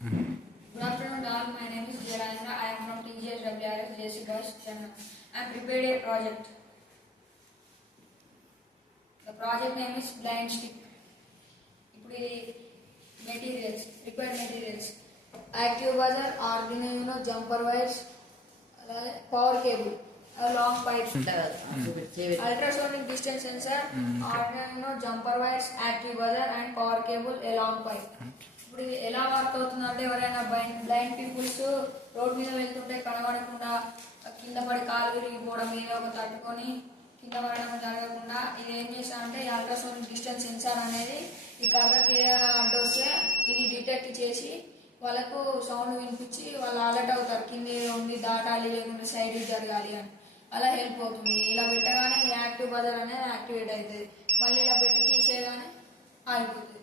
Good afternoon all. My name is Jalandra. I am from TGSWRS JC Girls Chennai. I am prepared a project. The project name is blind stick. ఇప్పుడు materials required materials active buzzer, Arduino Uno, jumper wires, అలాగే power cable, long pipes, ultrasonic distance sensor, Arduino Uno, jumper wires, active buzzer and power cable, a long pipe. ఇప్పుడు ఇది ఎలా work అవుతుందంటే ఎవరైనా blind peoples road మీద వెళ్తుంటే కనబడకుండా కింద పడి కాలు విరిగిపోవడం, ఏదో ఒక తట్టుకొని కింద పడడం జరగకుండా ఇది ఏం చేస్తామంటే ఈ అల్ట్రాసోనిక్ డిస్టెన్స్ సెన్సార్ అనేది ఈ కర్రకి అడ్డొస్తే ఇది డిటెక్ట్ చేసి వాళ్ళకు సౌండ్ వినిపించి వాళ్ళు అలర్ట్ అవుతారు, కింద ఉంది దాటాలి లేకుంటే సైడ్ జరగాలి అని. అలా హెల్ప్ అవుతుంది. ఇలా పెట్టగానే యాక్టివ్ బజర్ అనేది యాక్టివేట్ అవుతుంది. మళ్ళీ ఇలా పెట్టి తీసేయగానే ఆగిపోతుంది.